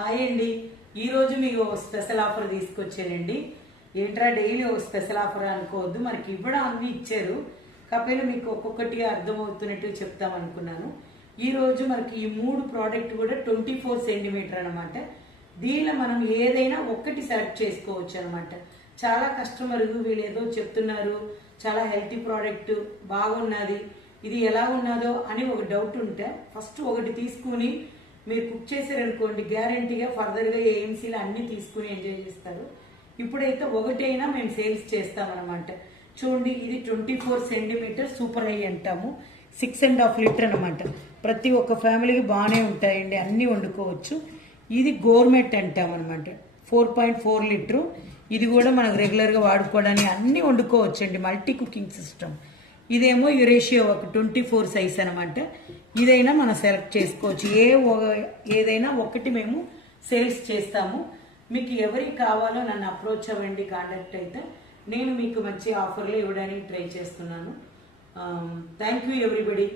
Hi అండి. ఈరోజు మీకు స్పెషల్ ఆఫర్ తీసుకొచ్చానండి. ఏంట్రా డైలీ ఒక స్పెషల్ ఆఫర్ అనుకోవద్దు, మనకి ఇవ్వడం అన్ని ఇచ్చారు, కాకపోతే మీకు ఒక్కొక్కటి అర్థమవుతున్నట్టు చెప్తాం అనుకున్నాను. ఈరోజు మనకి ఈ 3 ప్రోడక్ట్ కూడా 24 సెంటీమీటర్ అనమాట. దీనిలో మనం ఏదైనా ఒక్కటి సెలెక్ట్ చేసుకోవచ్చు అనమాట. చాలా కస్టమర్ వీళ్ళు ఏదో చెప్తున్నారు, చాలా హెల్తీ ప్రోడక్ట్ బాగున్నది, ఇది ఎలా ఉన్నదో అని ఒక డౌట్ ఉంటే ఫస్ట్ ఒకటి తీసుకుని మీరు కుక్ చేశారనుకోండి, గ్యారంటీగా ఫర్దర్గా ఏఎంసీలు అన్నీ తీసుకుని ఎంజాయ్ చేస్తారు. ఇప్పుడైతే ఒకటైనా మేము సేల్స్ చేస్తామన్నమాట. చూడండి, ఇది 24 సెంటీమీటర్ సూపర్ హై అంటాము, 6.5 లీటర్ అనమాట. ప్రతి ఒక్క ఫ్యామిలీకి బాగానే ఉంటాయండి, అన్నీ వండుకోవచ్చు. ఇది గోర్మెట్ అంటామన్నమాట, 4.4 లీటరు. ఇది కూడా మనకు రెగ్యులర్గా వాడుకోవడానికి అన్నీ వండుకోవచ్చు అండి, మల్టీ కుకింగ్ సిస్టమ్. ఇదేమో యురేషియో ఒక 24 సైజ్ అనమాట. ఇదైనా మనం సెలెక్ట్ చేసుకోవచ్చు, ఏదైనా ఒకటి మేము సేల్స్ చేస్తాము. మీకు ఎవరికి కావాలో నన్ను అప్రోచ్ అవ్వండి, కాంటాక్ట్ అయితే నేను మీకు మంచి ఆఫర్లు ఇవ్వడానికి ట్రై చేస్తున్నాను. Thank you everybody.